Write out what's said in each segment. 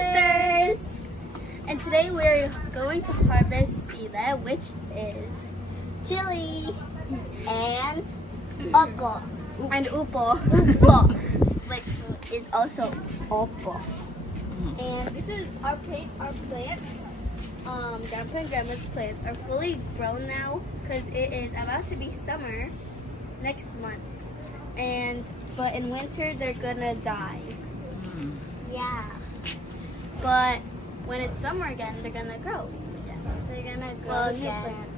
sisters! And today we're going to harvest sile, which is chili and opo. And upo. Upo, which is also opo. And this is our plants. Grandpa and Grandma's plants are fully grown now because it is about to be summer next month. But in winter they're gonna die. Yeah. But when it's summer again, they're gonna grow. They're gonna grow Well, new again. plants.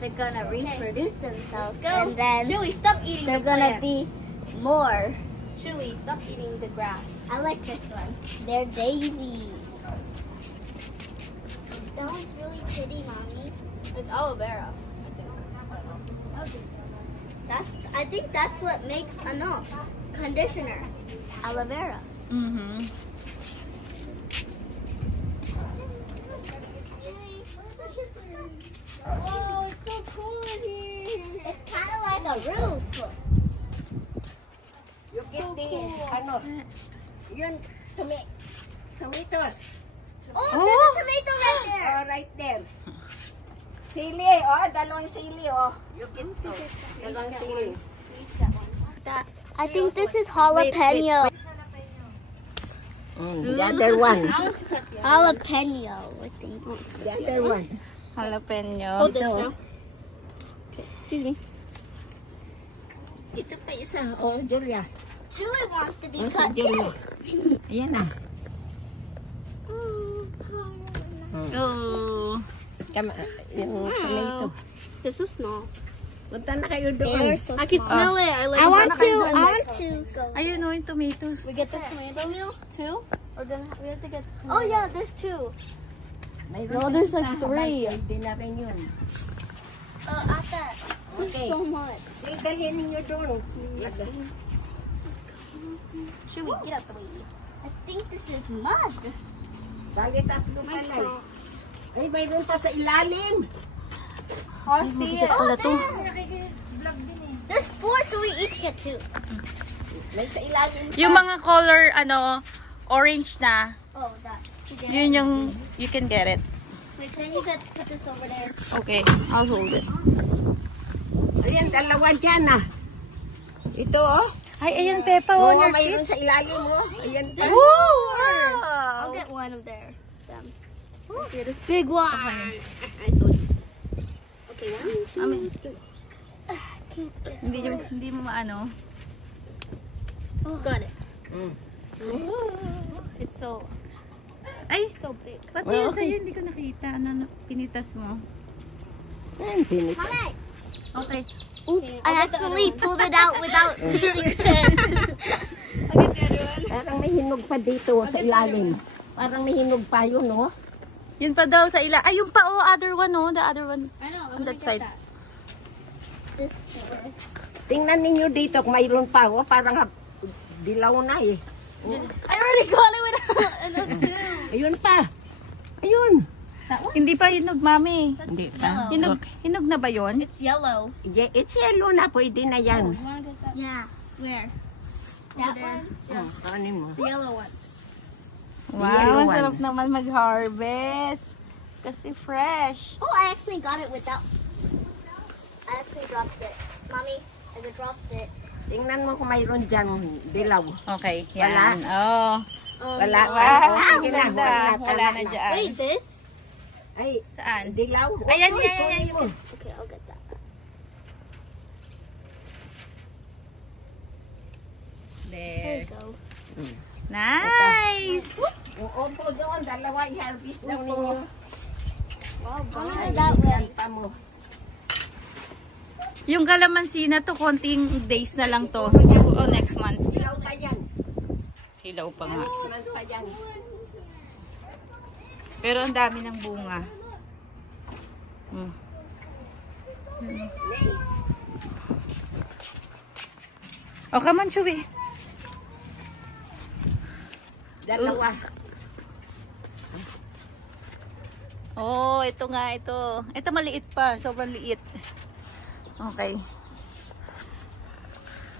They're gonna reproduce themselves, Go. and then Chewy, stop eating they're the gonna plants. be more. Chewy, stop eating the grass. I like this one. They're daisies. That one's really pretty, mommy. It's aloe vera, I think. I think that's what makes conditioner. Aloe vera. Whoa, it's so cool in here. It's kind of like a roof. You get the, yun, tomatoes. Oh, there's a tomato right there. Oh, right there. Sili, dalawang sili, You get to. Dalawang sili. I think this is jalapeno. The other one. Jalapeno, I think. The other one. Jalapeno. Hold this now. Okay, excuse me. Ito pa isa. Oh, Julia. Chewy wants to be Oh, cut si Julia. too. Ayan na. Oh. Yung tomato. This is small. Punta na kayo They doon. are so I can small. smell it. I like I want it. to go. Ayun o, yung tomatoes. We get the tomato too? We have to get the tomato. Oh yeah, there's two. No, there's like 3. Hindi na rin yun. Ate. Okay. So much. Sige, dalhin ninyo doon. Chewy, get out the way. I think this is mud. Bali, tatlo pala eh. Ay, mayroon pa sa ilalim. I see it. Oh, there's 4, so we each get 2. May sa ilalim pa. Yung mga color, orange na, Oh, that. yun yung, you can get it. Wait, can you put this over there? Okay, I'll hold it. Ayan, dalawa dyan Ito Ay, ayan, Peppa, Oo, your mayroon feet. sa ilalim Ayan pa. I'll get one of them. Here, this big one. I saw this. Okay, one, two. Hindi mo maano. Got it. Mm. It's so big. Pati yun sa'yo, hindi ko nakita. Pinitas mo. Ayan, pinit. Mommy! Okay. Oops, I accidentally pulled it out without using pen. I'll get the other one. Parang may hinog pa dito sa ilalim. Parang may hinog pa yun, Yun pa daw sa ila. Ay, yung pa, other one, the other one. I know. On that side. This one. Tingnan ninyo dito, kung mayroon pa, parang dilaw na eh. I already got it without another two. Ayun pa. Ayun. Hindi pa hinog, mami. Hindi pa. Hinog na ba yun? It's yellow. Yeah, it's yellow na, pwede na yan. You wanna get that? Yeah. Where? That there. one? Kanin mo. The yellow one. Wow, yellow ang one. sarap naman mag-harvest. Kasi fresh. Oh, I actually got it without. I actually dropped it. Mommy, I just dropped it. Tingnan mo kung mayroon dyan dilaw. Okay, Wala. yan. Oh. Wala. Wow, Sige na, ganda. Wala na tama dyan. Wait, this? Ay, Saan? dilaw. Ayan, Oy, yan. kunin mo. Okay, I'll get that. There There. you go. Nice! Yung opo doon, dalawa i-harvest daw ninyo. Wow, Ay, that way. Yan pa mo. Yung kalamansi na to, konting days na lang to. Oh, next month. Dilaw pa yan. Hilaw pa nga. Man pa yan. Pero ang dami ng bunga. Oh, come on, Chewy. Dalawa. Oh, ito nga, ito. Ito maliit pa. Sobrang liit. Okay.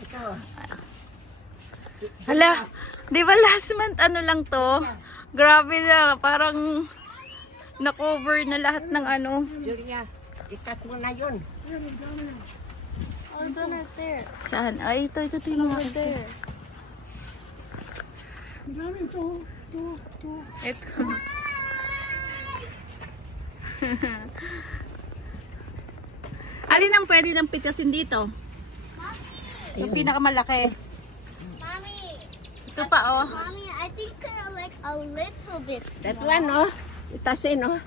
Ito. Hala, di ba last month ano lang to? Grabe na, parang na-cover na lahat ng ano. Julia, ikat mo na yun. Oh, it's on right there. Saan? Ay, ito yung mga Right there. Ito. Alin ang pwede ng pitasin dito? Yung pinakamalaki. Mommy, Ito pa, oh. Mommy, I think like a little bit. That one, oh. Itasin, oh.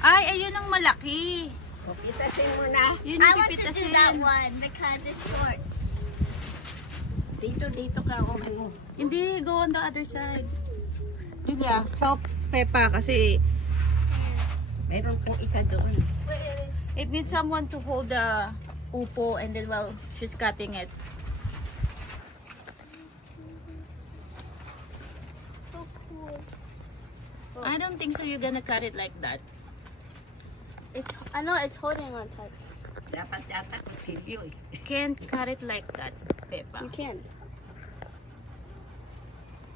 Ay, ayun ang malaki. O, itasin mo na. Yun I yung want to do pipitasin. that one because it's short. Dito ka, oh. Ano. Hindi, go on the other side. Julia, help Peppa kasi Mayroon kang isa doon. it needs someone to hold the upo and then while she's cutting it. So cool. I don't think so you're gonna cut it like that. I know it's holding on tight. Dapat yata kutsilyo, eh. Can't cut it like that, Peppa. You can.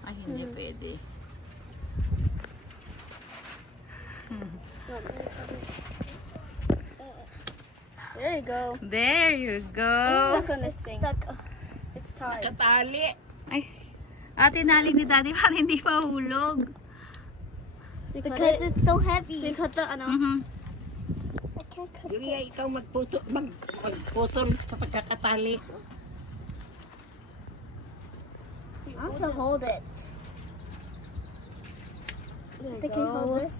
Ay, hindi pwede. There you go. There you It's go. stuck on this thing. It's tied. Katali. Ay, ate nali ni Daddy para hindi mahulog. Because it's so heavy. We cut the Mhm. I can't cut Julia, ikaw magputol sa pagkakatali. I want to hold it. They can hold this.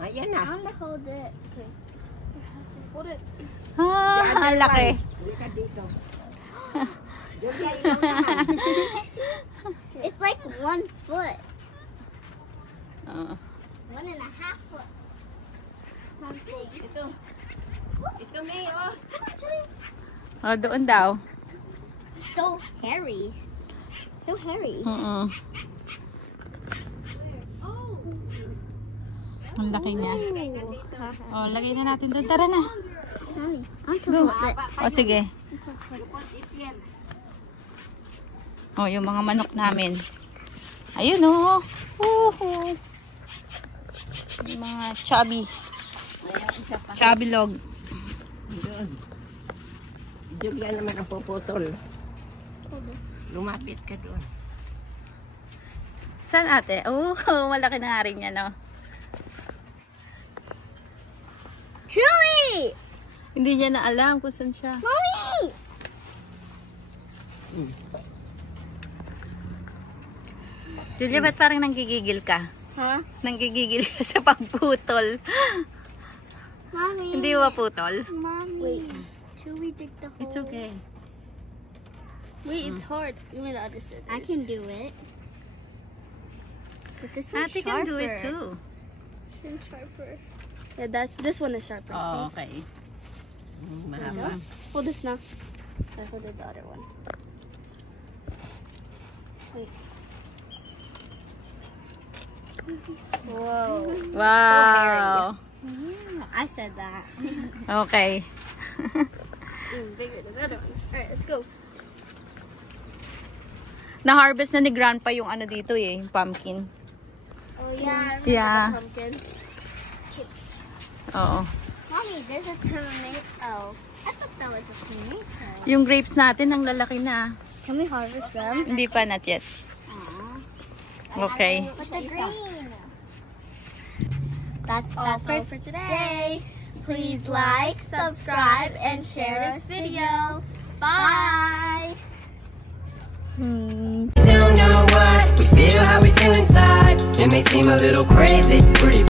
Ayan I na. want to hold it. Hold it. Ah, ang laki. Hindi ka dito. Julia, ikaw naman. It's like 1 foot. Oh. 1.5 foot. Something. Ito. Ito, May, oh. Oh, doon daw. So hairy. So hairy. Mm. Ang laki niya. Oh, lagay na natin doon. Tara na. Mommy, I want to Go. hold it. Oh, sige. Oh, yung mga manok namin. Ayun, oh. Woohoo. Yung mga chubby. Chubby log. Doon. Julia naman ang puputol. Lumapit ka doon. Saan ate? Oh, malaki na nga rin yan, oh. Chewy! Hindi niya na alam kung saan siya. Mommy! Julia, ba't parang nanggigigil ka? Huh? Nanggigigil ka sa pagputol. Mommy. Hindi ba putol? Mommy. Wait. Should we dig the hole? It's okay. Wait, it's hard. Give me the other scissors. I can do it. But this one's Ate can do it too. And sharper. Yeah, this one is sharper. Oh, See? okay. Mahaba. Hold this now. I hold the other one. Wait. Whoa. Wow. I said that. Okay. Bigger than the other one. Alright, let's go. Na-harvest na ni Grandpa yung ano dito eh, yung pumpkin. Oh yeah. Yeah. Pumpkin. Oo. Mommy, there's a tomato. I thought that was a tomato. Yung grapes natin, ang lalaki na. Can we harvest them? Hindi pa, not yet. Okay. But the green. That's All for today. Please like, subscribe, and share this video. Bye. Don't know what we feel, how we feel inside. It may seem a little crazy, pretty